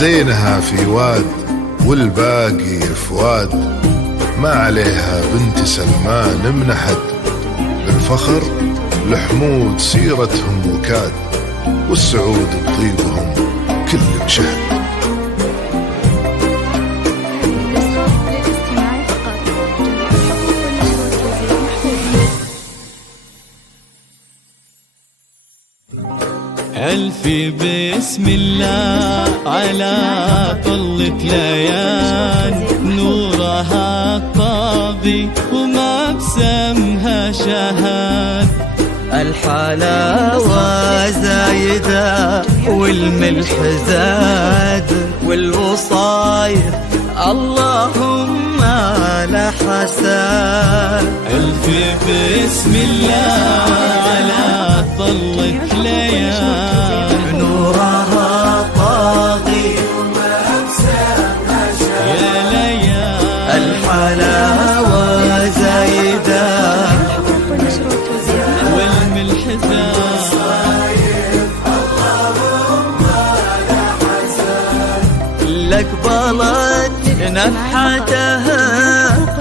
زينها في واد والباقي فؤاد، ما عليها بنت سلمان منحد. بالفخر لحمود سيرتهم وكاد، والسعود بطيبهم كل شهد. ألفي بسم الله على طلة ليان، نورها الطابي وما بسمها شهاد. الحلاوة زايدة والملح زاد، والوصايا اللهم لا حساد. ألفي بسم الله على طلة ليان، نورها طاغي وما بسمها شهاد. يا ليان الحلاوة زايدة والملح زاد، لقبلت نفحتها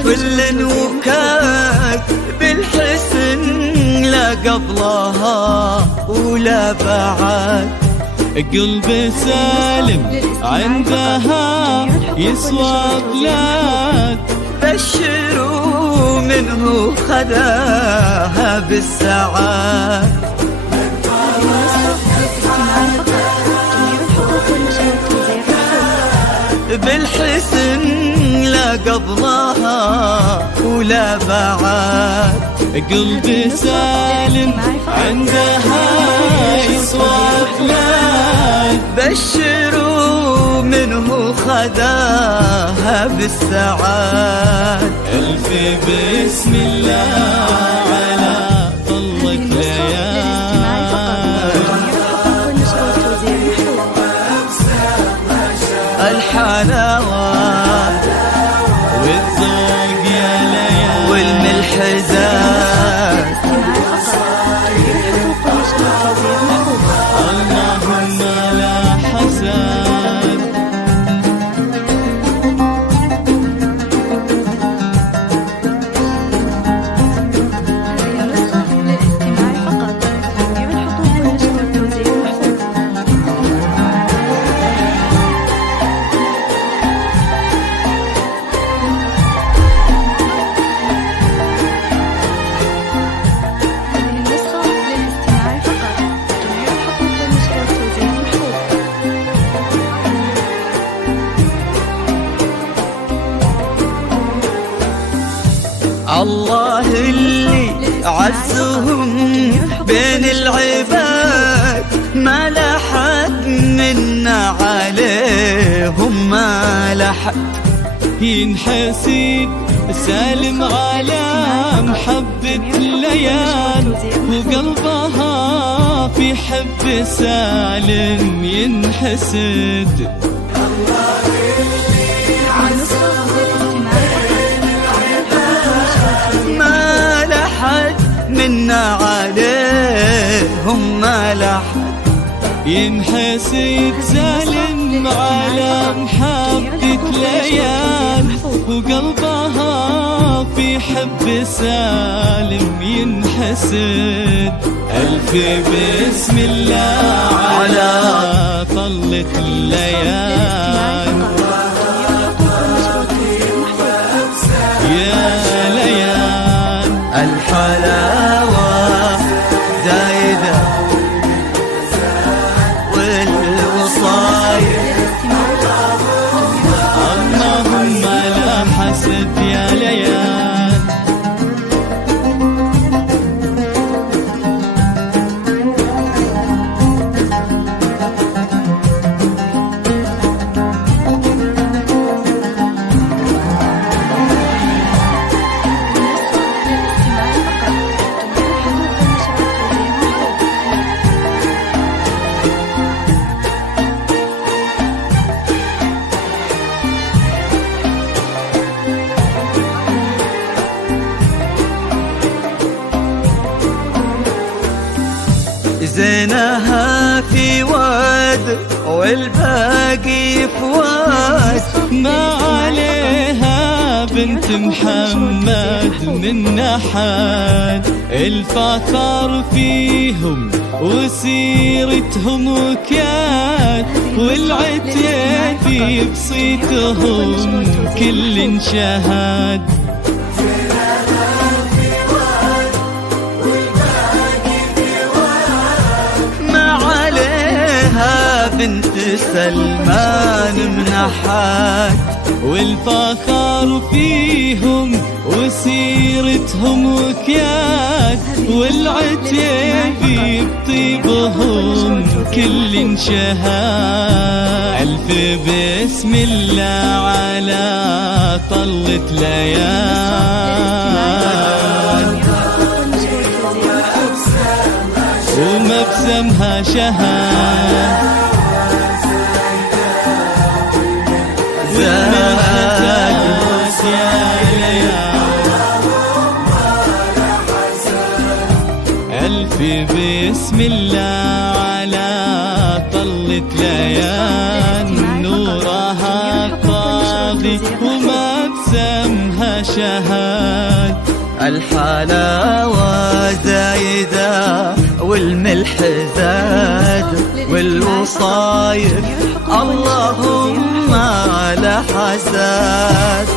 فل وكاك، بالحسن لا قبلها ولا بعد. قلبي سالم عندها يسوى بلاد، بشروا منه خذاها بالسعاد. بالحسن لا قبلها ولا بعد. قلبي سالم عندها يسوى بلاد، بشروا منه خذاها بالسعاد. ألفي بسم الله على طلة ليان، الحلاوة والذوق يا ليان، والملح زاد. اللهم لا حساد. الله اللي عزهم بين العباد، ما لحد منا عليهم ما لحد. ينحسد سالم على محبة الليال، وقلبها في حب سالم ينحسد. ما لحد منا عليهم ما لحد. ينحسد سالم على محبة ليال، وقلبها في حب سالم ينحسد. ألفي بسم الله على طلة الليان، يا ليان الحلاوة زايدة والوصايا اللهم لا حسد يا ليان. زينها في واد والباقي فواد. ما عليها بنت محمد من نحاد، الفخر فيهم وسيرتهم وكياد، والعتيبي بصيتهم كل شهاد. بنت سلمان منحات، والفخر فيهم وسيرتهم وكياد، والعتيبي بطيبهم كل شهاد. ألف بسم الله على طلة ليال، ومبسمها شهاد. ألف بسم الله على طلة ليال، نورها طاغي ومبسمها شهاد. الحلاوة زايدة والملح زاد، والوصايف اللهم لا حساد.